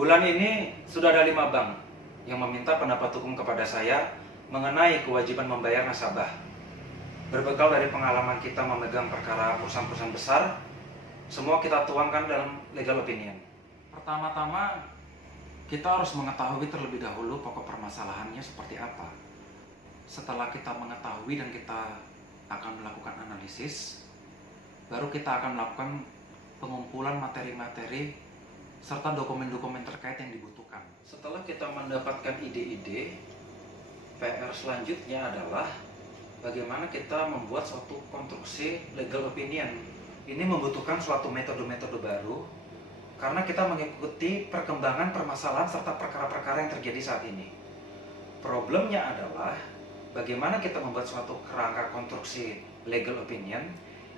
Bulan ini sudah ada 5 bank yang meminta pendapat hukum kepada saya mengenai kewajiban membayar nasabah. Berbekal dari pengalaman kita memegang perkara perusahaan-perusahaan besar, semua kita tuangkan dalam legal opinion. Pertama-tama, kita harus mengetahui terlebih dahulu pokok permasalahannya seperti apa. Setelah kita mengetahui dan kita akan melakukan analisis, baru kita akan melakukan pengumpulan materi-materi serta dokumen-dokumen terkait yang dibutuhkan. Setelah kita mendapatkan ide-ide, PR selanjutnya adalah bagaimana kita membuat suatu konstruksi legal opinion. Ini membutuhkan suatu metode-metode baru karena kita mengikuti perkembangan permasalahan serta perkara-perkara yang terjadi saat ini. Problemnya adalah bagaimana kita membuat suatu kerangka konstruksi legal opinion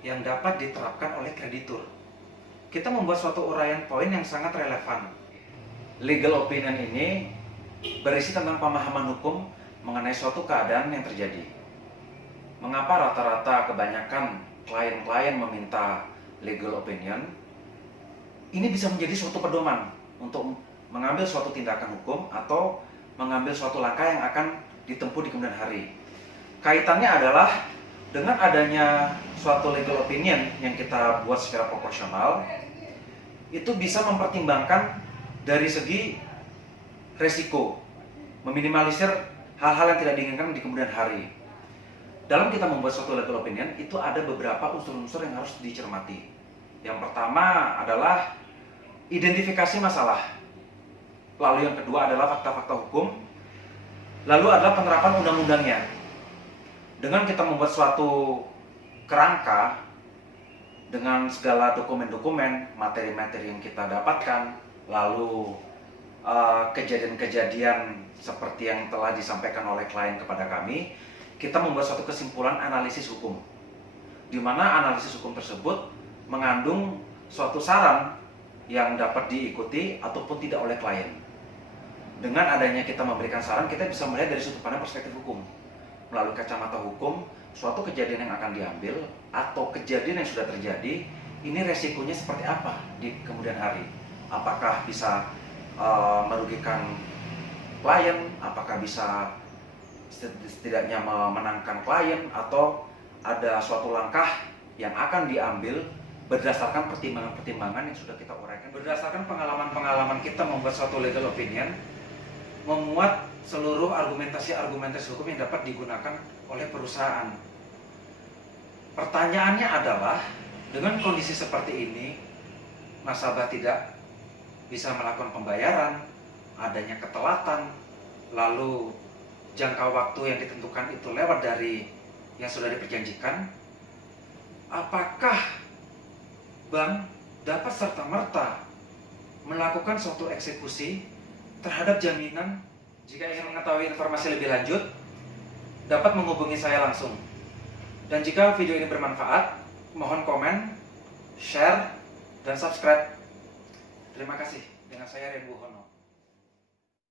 yang dapat diterapkan oleh kreditur. Kita membuat suatu uraian poin yang sangat relevan. Legal opinion ini berisi tentang pemahaman hukum mengenai suatu keadaan yang terjadi. Mengapa rata-rata kebanyakan klien-klien meminta legal opinion? Ini bisa menjadi suatu pedoman untuk mengambil suatu tindakan hukum atau mengambil suatu langkah yang akan ditempuh di kemudian hari. Kaitannya adalah dengan adanya suatu legal opinion yang kita buat secara proporsional, itu bisa mempertimbangkan dari segi resiko, meminimalisir hal-hal yang tidak diinginkan di kemudian hari. Dalam kita membuat suatu legal opinion, itu ada beberapa unsur-unsur yang harus dicermati. Yang pertama adalah identifikasi masalah. Lalu yang kedua adalah fakta-fakta hukum. Lalu adalah penerapan undang-undangnya. Dengan kita membuat suatu kerangka dengan segala dokumen-dokumen, materi-materi yang kita dapatkan, lalu kejadian-kejadian seperti yang telah disampaikan oleh klien kepada kami, kita membuat suatu kesimpulan analisis hukum, di mana analisis hukum tersebut mengandung suatu saran yang dapat diikuti ataupun tidak oleh klien. Dengan adanya kita memberikan saran, kita bisa melihat dari sudut pandang perspektif hukum. Melalui kacamata hukum, suatu kejadian yang akan diambil atau kejadian yang sudah terjadi, ini resikonya seperti apa di kemudian hari. Apakah bisa merugikan klien, apakah bisa setidaknya memenangkan klien, atau ada suatu langkah yang akan diambil berdasarkan pertimbangan-pertimbangan yang sudah kita uraikan. Berdasarkan pengalaman-pengalaman kita membuat suatu legal opinion, memuat seluruh argumentasi-argumentasi hukum yang dapat digunakan oleh perusahaan. Pertanyaannya adalah, dengan kondisi seperti ini, nasabah tidak bisa melakukan pembayaran, adanya ketelatan, lalu jangka waktu yang ditentukan itu lewat dari yang sudah diperjanjikan, apakah bank dapat serta-merta melakukan suatu eksekusi terhadap jaminan? Jika ingin mengetahui informasi lebih lanjut, dapat menghubungi saya langsung. Dan jika video ini bermanfaat, mohon komen, share, dan subscribe. Terima kasih. Dengan saya Ren Buhono.